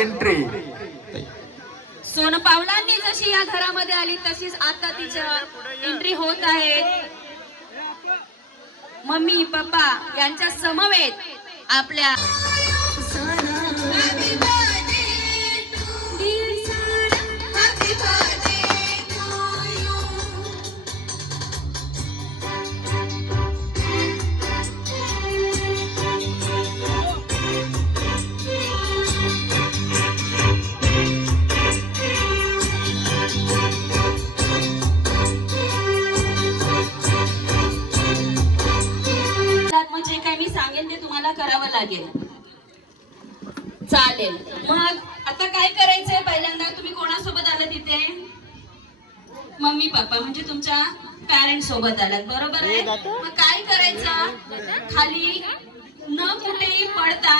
Entry. सोनपावलांनी जशी या घरामध्ये आली तशीच आता तिचं एंट्री होत आहे. मम्मी पप्पा यांच्या समवेत आपल्या करावं लागेल. चालेल. मग आता काय करायचंय? पहिल्यांदा तुम्ही कोणासोबत आलात तिथे? मम्मी पप्पा म्हणजे तुमच्या पॅरेंट्स सोबत आलात, बरोबर आहे. मग काय करायचं? खाली न कुठेही पडता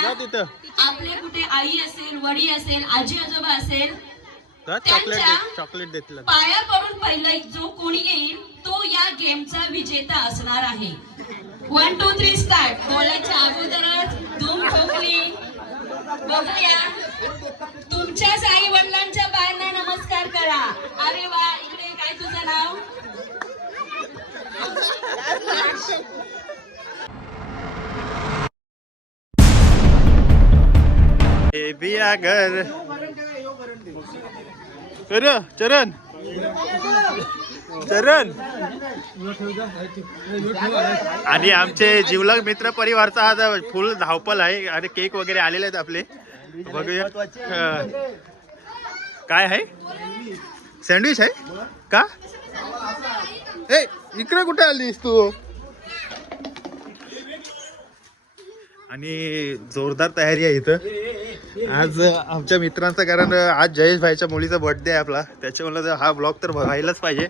आपले कुठे आई असेल, वडील असेल, आजी आजोबा असेल, चॉकलेट देतील. पाया पडून पहिला जो कोणी येईल तो या गेमचा विजेता असणार आहे. 1 2 3 स्टार्ट. बोलायच्या अगोदरच धूम ठोकली. बघूया. तुमच्याच आई वडिलांच्या पायांना नमस्कार करा. अरे वा. इकडे काय तुझं नाव? बिया घर चरण चरण आणि आमचे जिवलग मित्र परिवारचा आज फुल धावपल आहे आणि केक वगैरे आलेले आहेत आपले. बघूया काय आहे. सँडविच आहे का? ए इकडे कुठे आलीस तू? आणि जोरदार तयारी आहे इथं आज आमच्या मित्रांचा, कारण आज जयेश भाईच्या मुलीचा बर्थडे आहे आपला, त्याच्यामुळे हा ब्लॉग तर व्हायलाच पाहिजे,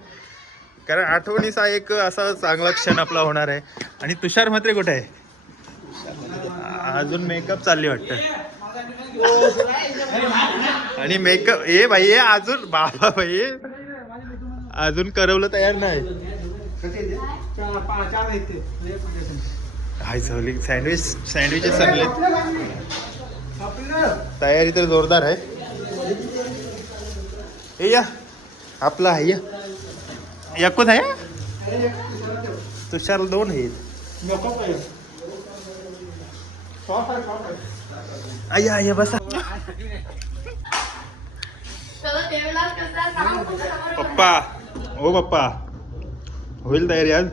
कारण आठवणीचा एक असा चांगला क्षण आपला होणार आहे. आणि तुषार म्हात्रे कुठे आहे? अजून मेकअप चालली वाटतं. आणि मेकअप हे भाई हे अजून बाबा भाई अजून करवलं तयार नाही. सँडविचेस चांगले. तयारी तर जोरदार आहे. हे या आपला आहे या याकूत आहे. तुषार 2 आहे. आया आया बसा. पप्पा ओ पप्पा होईल तयारी आज?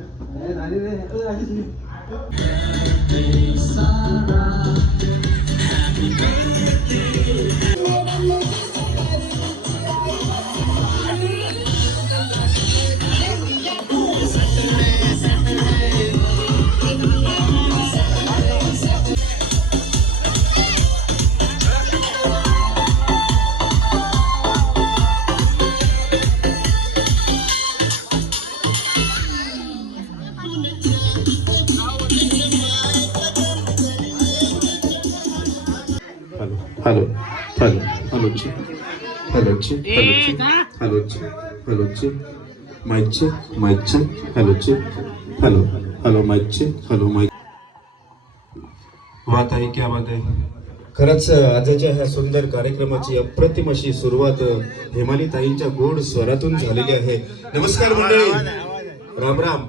Hello, hello, hello, check, hello, check, hello, check, hello, check, hello, check, mic check, hello, check, hello, hello, mic check, hello, mic. बात आहे क्या बात आहे. खरंच आजच्या ह्या सुंदर कार्यक्रमाची अप्रतिम अशी सुरुवात हेमाली ताईंच्या गोड स्वरातून झालेली आहे. नमस्कार मंडळी. राम राम.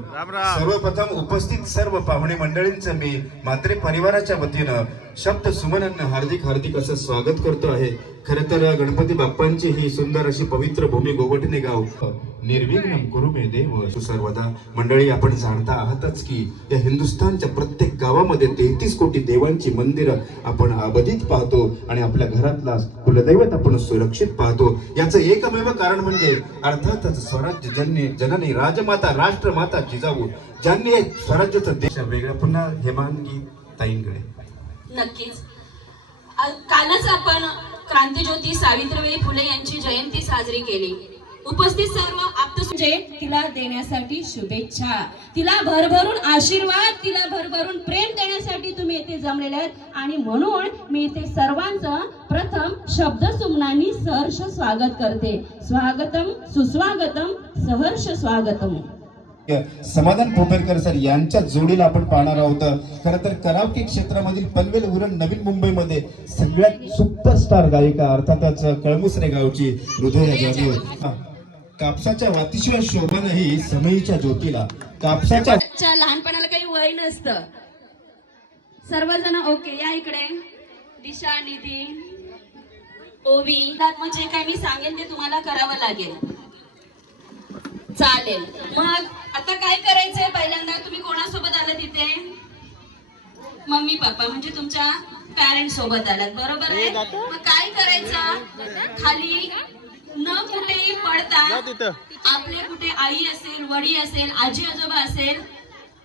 सर्वप्रथम उपस्थित सर्व पाहुणे मंडळींचं मी म्हात्रे परिवाराच्या वतीनं शब्द सुमनांना हार्दिक हार्दिक असं स्वागत करतो आहे. खरं तर गणपती बाप्पांची ही सुंदर अशी पवित्र भूमी गोवटणे गाव. निर्विघ्नं कुरु मे देव सर्वदा. मंडळी, आपण जाणता आहातच की या हिंदुस्थानच्या प्रत्येक गावामध्ये 33 कोटी देवांची मंदिरं आपण अबाधित पाहतो आणि आपल्या घरातला कुलदैवत आपण सुरक्षित पाहतो. याचं एकमेव कारण म्हणजे अर्थातच स्वराज्य जननी राजमाता राष्ट्रमाता जिजाऊ ज्यांनी स्वराज्याचं देश वेगळं. पुन्हा हेमांगी ताईंकडे. नक्कीच. कालच आपण क्रांतिज्योती सावित्रीबाई फुले यांची जयंती साजरी केली. उपस्थित सर्व आप्तसुजे तिला देण्यासाठी शुभेच्छा, तिला भरभरून आशीर्वाद, तिला भरभरून प्रेम देण्यासाठी तुम्ही येथे जमलेले आहेत. आणि म्हणून मी इथे सर्वांचं प्रथम शब्द सुमनांनी सहर्ष स्वागत करते. स्वागतम सुस्वागतम सहर्ष स्वागतम. समाधान पोपेरकर सर यांच्या जोडीला आपण पाहणार आहोत. खरं तर करावके क्षेत्रामधील पनवेल उरण नवीन मुंबईमध्ये सगळ्यात सुपरस्टार गायिका अर्थातच कळमुसरे गावची हृदय जाधव. कापसाच्या वातीशिवाय शोभा नाही समईच्या ज्योतीला. कापसाच्या लहानपणाला काही वय नसतं. सर्वजण ओके या इकडे. दिशा, निधी, ओवी, मग जे काही मी सांगेन ते तुम्हाला करावं लागेल. चालेल. मग आता काय करायचंय? पहिल्यांदा तुम्ही कोणासोबत आलात तिथे? मम्मी पप्पा म्हणजे तुमच्या पॅरेंट्स सोबत आलात, बरोबर आहे. मग काय करायचं? खाली न कुठेही पडता आपले कुठे आई असेल, वडील असेल, आजी आजोबा असेल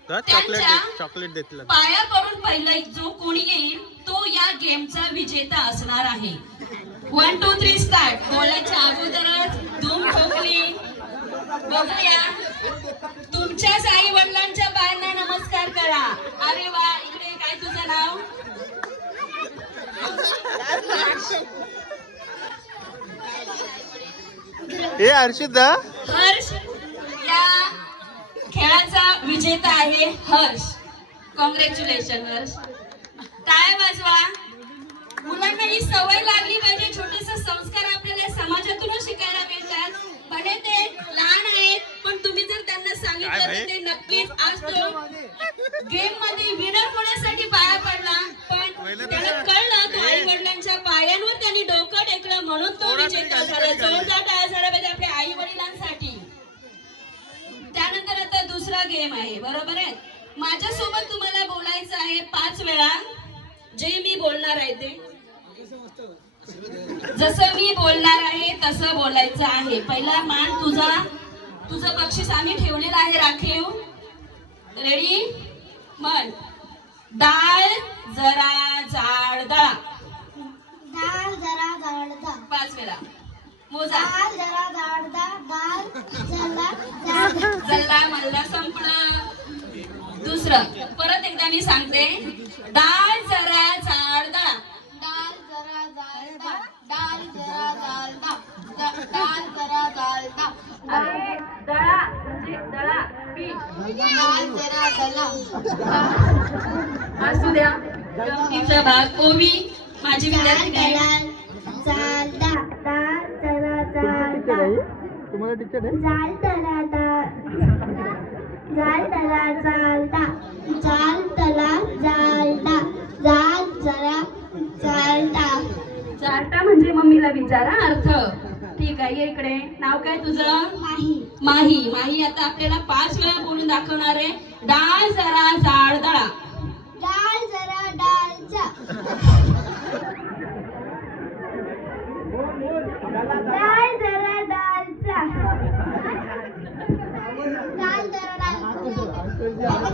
त्यांच्या चॉकलेट देतील. पाया पडून पहिला जो कोणी येईल तो या गेमचा विजेता असणार आहे. 1 2 3 स्टार्ट. बोलायच्या अगोदरच धूम ठोकली. बघूया. तुमच्याच आई वडिलांच्या पायांना नमस्कार करा. अरे वा. इकडे काय तुझं नाव? हे हर्षिता. हर्ष या खेळाचा विजेता आहे. हर्ष, कॉंग्रॅच्युलेशन हर्ष. टाळ्या वाजवा. मुलांना ही सवय लागली पाहिजे. छोटेसे संस्कार आपल्याला समाजातूनच शिकायला मिळतात. भले ते लहान आहेत पण तुम्ही जर त्यांना सांगितलं तर ते नक्कीच आज तो गेम मध्ये विनर होण्यासाठी पाया पडला. पण त्याला कळलं तो आई वडिलांच्या पायांवर त्यांनी डोकं टेकलं म्हणून तो विजेता झाला. जोरदार टाळ्या झाल्या पाहिजे आपल्या आई वडिलांसाठी. त्यानंतर आता दुसरा गेम आहे, बरोबर आहे. माझ्यासोबत तुम्हाला बोलायचं आहे 5 वेळा. जे मी बोलणार आहे ते जसं मी बोलणार आहे तसं बोलायचं आहे. पहिला मान तुझा. तुझं बक्षीस आम्ही ठेवलेलं आहे राखीव. रेडी? मन. डाळ जरा जाड दळा. डाळ जरा जाड दा. 5 वेळा मोजा. डाळ जरा जाड दा. डाळ जरा जाड दा. जल्ला मल्ला संपलं. दुसरं परत एकदा मी सांगते. डाळ जरा जाड दळा. डाळ जरा जाड दा. डाळ जरा जाड दा. डाळ जरा जाड दा. अरे दळा म्हणजे दळा पीठ. डाळ जरा दला. असू द्या. गमतीचा भाग. ओवी माझी विद्यार्थी आहे. जाड दा. डाळ जरा जाड दा. तुम्हाला टीचर आहे. जाड जरा दा. जाड जरा जाड दा. जाड जरा जाड दा. जाड जरा जाड दा. चालता म्हणजे मम्मीला विचारा अर्थ. ठीक आहे. ये इकडे. नाव काय तुझं? माही. माही. माही आता आपल्याला 5 वेळा बोलून दाखवणार आहे. डाळ जरा जाड दळा. डाळ जरा डाळचा. डाळ जरा डाळचा. डाळ जरा डाळचा.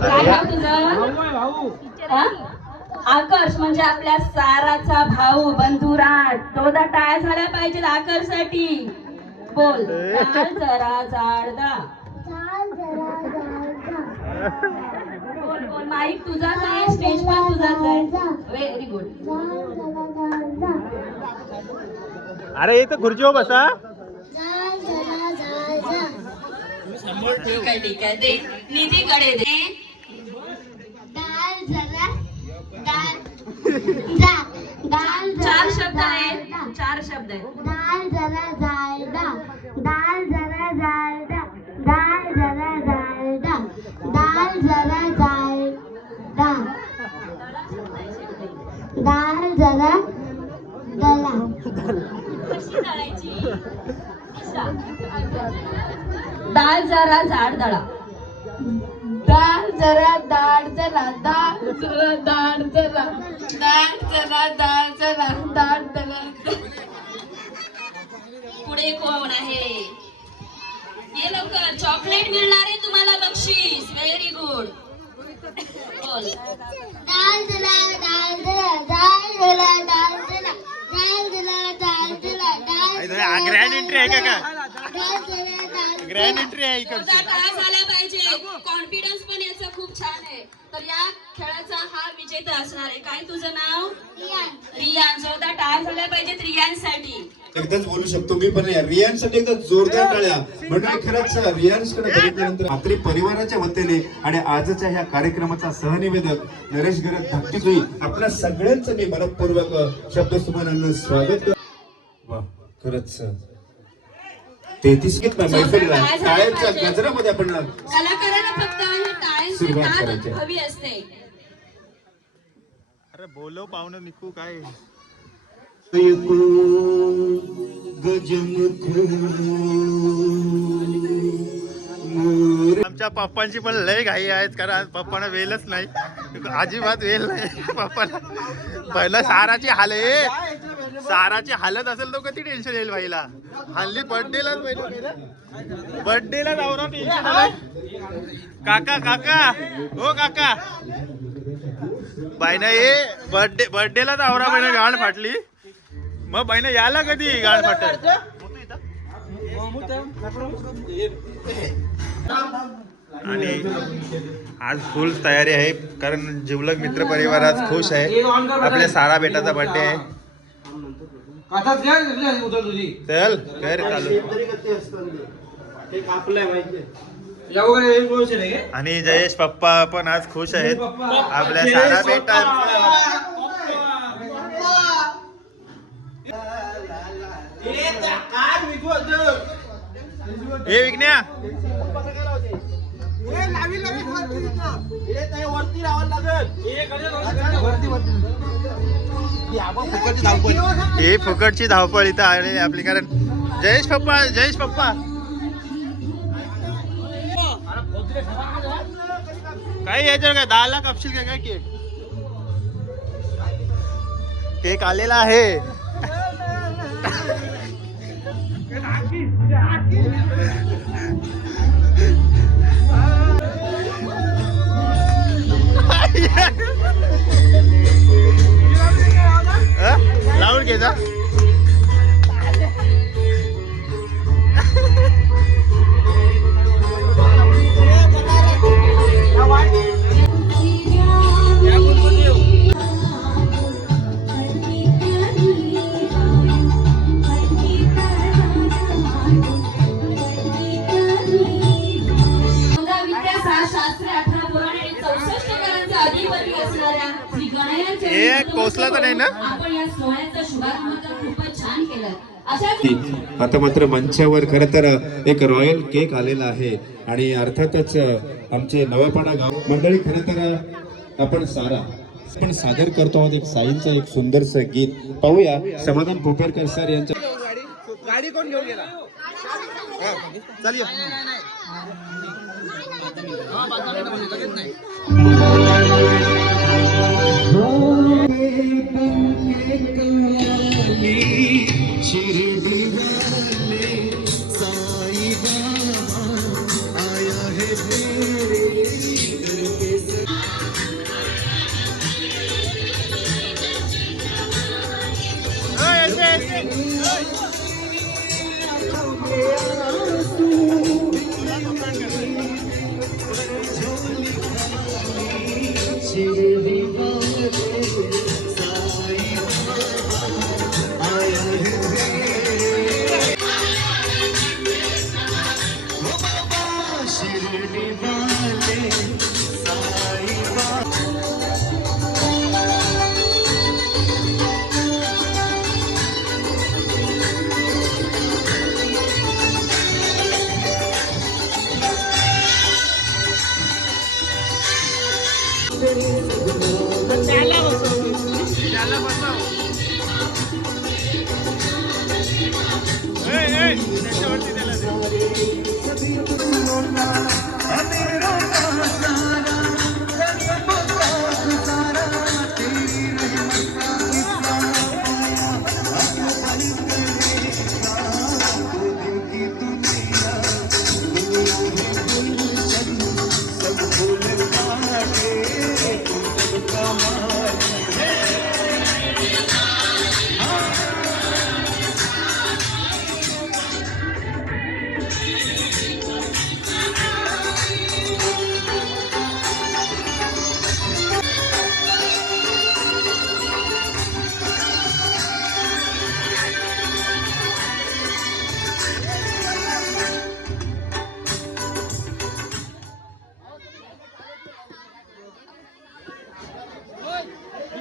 काय नाव तुझं? हा? आकर्ष म्हणजे आपल्या साराचा भाऊ बंधुराज. दोदा टाळ्या झाल्या पाहिजेत आकर्षसाठी. बोल. डाळ जरा जाड दळा. डाळ जरा डाळचा. बोल बोल. माईक तुझाच आहे. स्टेज पण तुझाच आहे. Very good. डाळ जरा डाळचा. अरे इथं खुर्चीवर बसा. डाळ जरा डाळचा. ठीक आहे ठीक आहे. दे निधीकडे दे. डाळ जरा डाळ. डाळ 4 शब्द आहेत. 4 शब्द आहेत. डाळ जरा जाळदा. डाळ जरा जाळदा. डाळ जरा जाळदा. डाळ जरा जाळदा. डाळ जरा दला. कशी दळायची? डाळ जरा जाड दळा. डाळ जरा दाड जरा. डाळ जरा दाड जरा. डाळ जरा दाड जरा. दाड जरा. पुढे कोण आहे? ये लवकर. चॉकलेट मिळणार आहे तुम्हाला बक्षीस. Very good. बोल. डाळ जरा डाळ जरा. डाळ जरा डाळ जरा. डाळ जरा डाळ जरा. डाळ ग्रँड एंट्री आहे का? डाळ जरा डाळ. ग्रँड एंट्री आहे इकडची. जोरदार टाळ्या झाल्या पाहिजे. कॉन्फिडन्स पण याचा खूप छान आहे. तर या खेळाचा हा विजेता असणार आहे. काय तुझं नाव? रियान. रियान. जोरदार टाळ्या झाल्या पाहिजेत रियानसाठी. एकदाच बोलू शकतो मी पण. रियानसाठी एकदा जोरदार टाळ्या. म्हणजे खरंच रियान्सकडे बघितल्यानंतर आपली परिवाराच्या वतीने आणि आजच्या ह्या कार्यक्रमाचा सहनिवेदक नरेश गरज भक्तीतोई आपल्या सगळ्यांचं मी मनपूर्वक शब्दसुमनानं स्वागत करतो. वा, खरंच 33 मैफिलीला टाळ्यांच्या गजरामध्ये आपण कलाकारांना फक्त हे टाळ्यांची सुरुवात दाद करायची. हवी असते. अरे बोलव पाहुणं निघू काय. आमच्या पप्पांची पण लय घाई आहेत, कारण आज पप्पांना वेलच नाही, अजिबात वेल नाही पप्पांना. पहिलं साराची साराची हालत असेल तो कधी टेन्शन येईल भाईला. हल्ली बर्थडेलाच बर्थडेला जाऊ ना टेन्शन आलं. काका हो काका बाईना ये बर्थडेला आवरा बाईना गाण फाटली. मग बाईना याला कधी गाण फाटल. आणि आज फुल तयारी आहे, कारण जिवलग मित्र परिवार आज खुश आहे. आपल्या सारा बेटाचा बर्थडे आहे. चल कर चालू. आणि जयेश पप्पा पण आज खुश आहेत. आपल्या सारा बेटा हे विकण्या हे फुकटची धावपळ इथं आलेली आपली. कारण जयेश पप्पा काही याच्यावर काय 10 लाख अपशील काय केक आलेला आहे. लावून घे जा. कोसला तर नाही ना. आता मात्र मंचावर खर तर एक रॉयल केक आलेला आहे. आणि अर्थातच आमचे नवपाडा गाव मंडळी खर तर आपण सादर करतो आहोत एक साईंचं एक सुंदरसं गीत. पाहूया समाधान पोपेरकर सर यांच्या. गाडी कोण घेऊन गेला. चालिये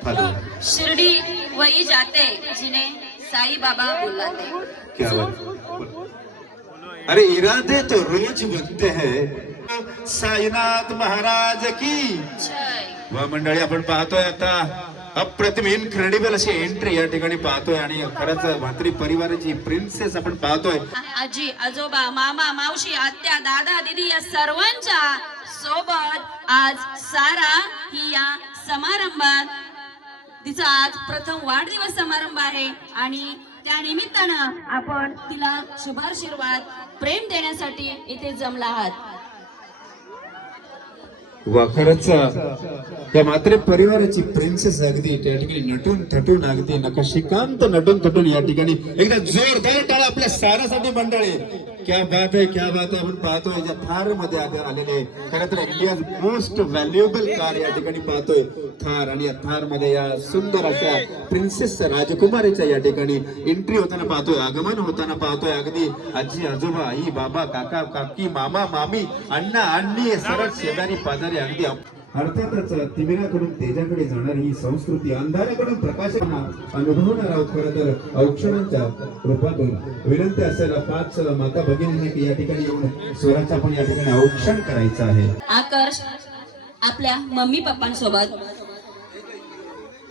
हेलो शिरडी वही जाते जिन्हें साई बाबा बुलाते. क्या बात. अरे इरादे तो रोज बनते हैं. साईनाथ महाराज की जय. व मंडळी आपण पाहतोय आता अप्रतिम इनक्रेडिबल अशी एंट्री या ठिकाणी पाहतोय आणि खरंच म्हात्रे परिवाराची प्रिन्सेस आपण पाहतोय. आजी आजोबा मामा मावशी आत्या दादा दीदी या सर्वांच्या सोबत आज सारा ही या समारंभात तिचा आज प्रथम वाढदिवस समारंभ आहे आणि त्या निमित्तानं आपण तिला शुभाशीर्वाद प्रेम देण्यासाठी इथे जमला आहात. वा खरंच या म्हात्रे परिवाराची प्रिन्सेस अगदी त्या ठिकाणी नटून थटून अगदी नकाशिकांत नटून थटून या ठिकाणी एकदा जोरदार टाळा आपल्या सारासाठी मंडळी. क्या बात आहे क्या बात आहे. आपण पाहतोय ज्या थार मध्ये आलेले खरं तर इंडिया मोस्ट व्हॅल्युएबल कार या ठिकाणी पाहतोय थार आणि या थार मध्ये या सुंदर अशा प्रिन्सेस राजकुमारीच्या या ठिकाणी एंट्री होताना पाहतोय आगमन होताना पाहतोय. अगदी आजी आजोबा आई बाबा काका काकी मामा मामी अण्णा अण्णी सरळ शेजारी पाजारी अगदी अर्थातच तिमिराकडून तेजाकडे जाणारी ही संस्कृती अंधाराकडून प्रकाशाला अनुभवणार आहोत. खरं तर औक्षणांच्या रूपातून विनंती असेल 5 माता भगिनींना की या ठिकाणी येऊन स्वराचं आपण या ठिकाणी औक्षण करायचं आहे. आकर्ष आपल्या मम्मी पप्पांसोबत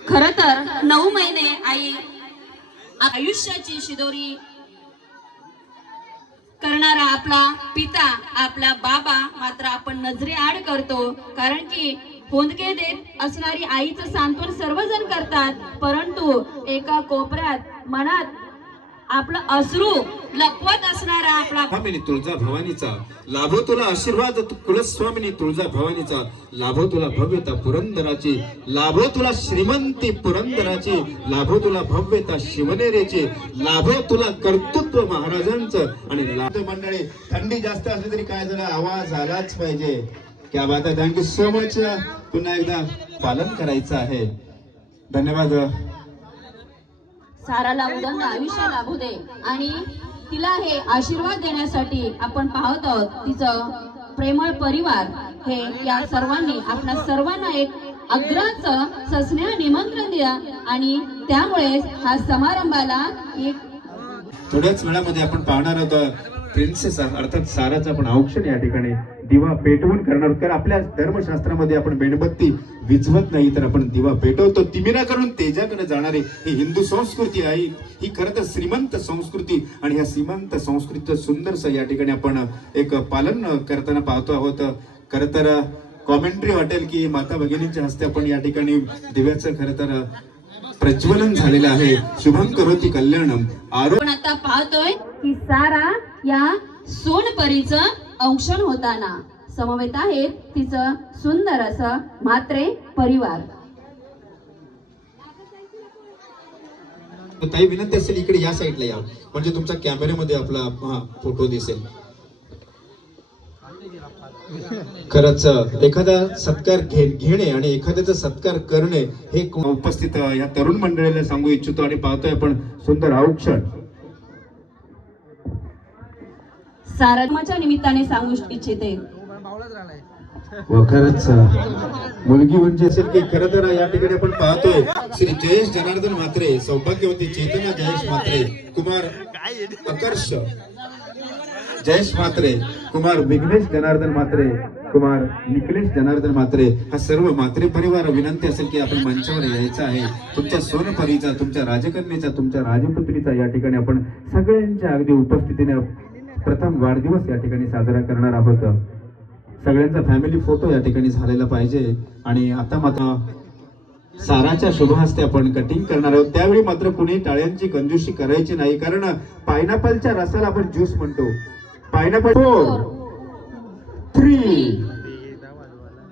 खर तर 9 महिने आई आयुष्याची शिदोरी करणारा आपला पिता आपला बाबा मात्र आपण नजरे आड करतो. कारण की होंदके देत असणारी आईचं सांत्वन सर्वजण करतात परंतु एका कोपऱ्यात मनात आपलं अश्रू लपवत असणारा आपला स्वामिनी तुळजा भवानीचा लाभो तुला आशीर्वाद कुलस्वामिनी तुळजा भवानीचा लाभो तुला भव्यता पुरंदराची लाभो तुला श्रीमंती पुरंदराची लाभो तुला भव्यता शिवनेरेची लाभो तुला कर्तृत्व महाराजांचं आणि लाभ मंडळी. थंडी जास्त असली तरी काय जरा आवाज आलाच पाहिजे. क्या बात आहे. Thank you so much. पुन्हा एकदा पालन करायचं आहे. धन्यवाद. साराला उदंड आयुष्य लाभू दे आणि तिला हे आशीर्वाद देण्यासाठी आपण पाहत आहोत तिचं प्रेमळ परिवार हे या सर्वांनी आपल्या सर्वांना एक अग्राचं सस्नेह निमंत्रण द्या आणि त्यामुळे हा समारंभाला एक थोड्याच वेळामध्ये आपण पाहणार आहोत प्रिन्सेस अर्थात साराचं आपण औक्षण या ठिकाणी दिवा पेटवून करणार आहोत. कारण आपल्या धर्मशास्त्रामध्ये आपण मेणबत्ती विझवत नाही तर आपण दिवा पेटवतो. तिमिराकडून तेजाकडे जाणारी ही हिंदू संस्कृती आहे. ही खरं तर श्रीमंत संस्कृती आणि ह्या श्रीमंत संस्कृतीचं सुंदरसं या ठिकाणी आपण एक पालन करताना पाहतो आहोत. खरं तर कॉमेंट्री वाटेल की माता भगिनींच्या हस्ते आपण या ठिकाणी दिव्याचं खरं तर प्रज्वलन झालेलं आहे. शुभम करोति कल्याणम. आपण आता पाहतोय की सारा या सोनपरीचं औक्षण होताना समवेत आहेत तिचं सुंदर असं म्हात्रे परिवार. ताई विनंती असेल इकडे या साईडला या म्हणजे तुमच्या कॅमेऱ्यामध्ये आपला फोटो दिसेल. खरंच एखादा सत्कार घेणे आणि एखाद्याचा सत्कार करणे हे उपस्थित या तरुण मंडळीला सांगू इच्छितो आणि पाहतोय आपण सुंदर औक्षण सारथमाच्या निमित्ताने सांगू इच्छिते. व खरंच मुलगी म्हणजे असेल की खरं तर या ठिकाणी आपण पाहतोय श्री जयेश जनार्दन म्हात्रे सौभाग्यवती चेतना जयेश म्हात्रे कुमार आकर्ष जयेश म्हात्रे कुमार विघ्नेश जनार्दन म्हात्रे कुमार निकलेश जनार्दन म्हात्रे हा सर्व म्हात्रे परिवार विनंती असेल की आपण मंचावर यायचं आहे. तुमच्या सोनपरीचा तुमच्या राजकन्याचा तुमच्या राजपुत्रीचा या ठिकाणी आपण सगळ्यांच्या अगदी उपस्थितीने प्रथम वाढदिवस या ठिकाणी साजरा करणार आहोत. सगळ्यांचा फॅमिली फोटो या ठिकाणी झालेला पाहिजे आणि आता मात्र साराच्या शुभ हस्ते आपण कटिंग करणार आहोत. त्यावेळी मात्र कुणी टाळ्यांची कंजूशी करायची नाही कारण पायनॅपलच्या रसाला आपण ज्यूस म्हणतो. Pineapple 4 3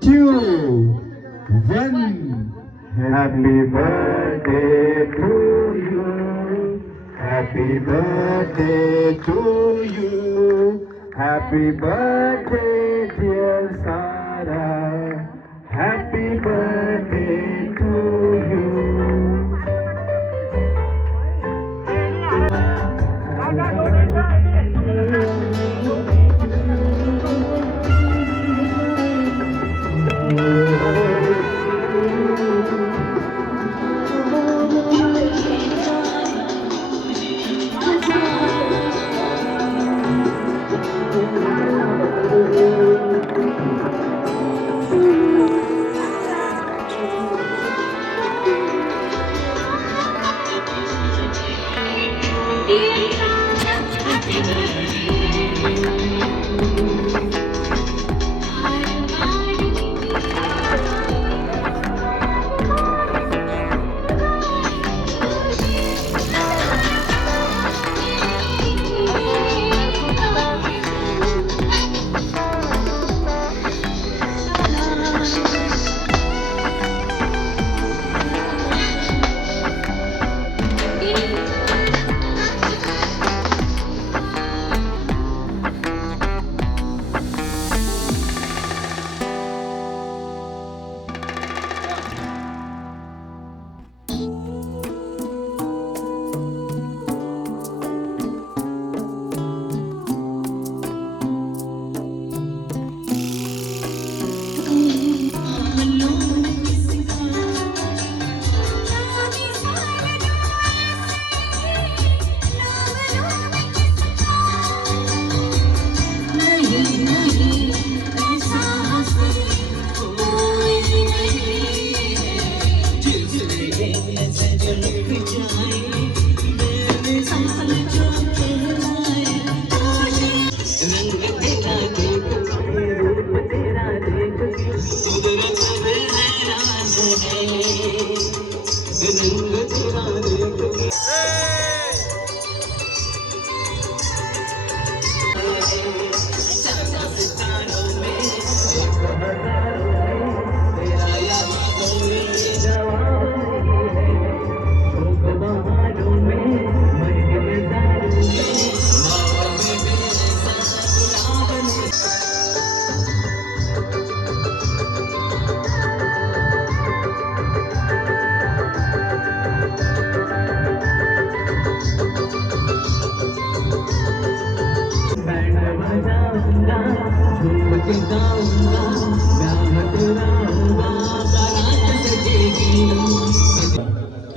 2 1 happy birthday to you happy birthday to you happy birthday dear Sara happy birthday to you.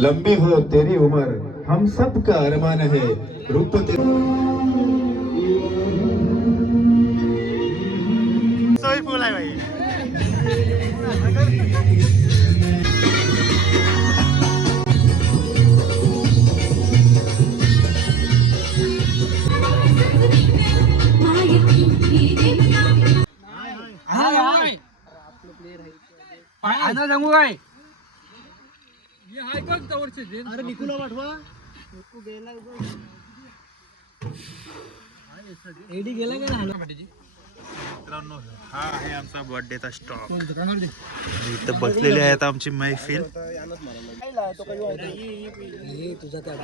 लंबी हो तेरी उम्र हम सब का अरमान है रूप सोई फुल आहे भाई. सांगू काय मित्रांनो हा आहे आमचा बर्थडेचा स्टॉक. इथं बसलेले आहेत आमची मैफिल. तुझा त्या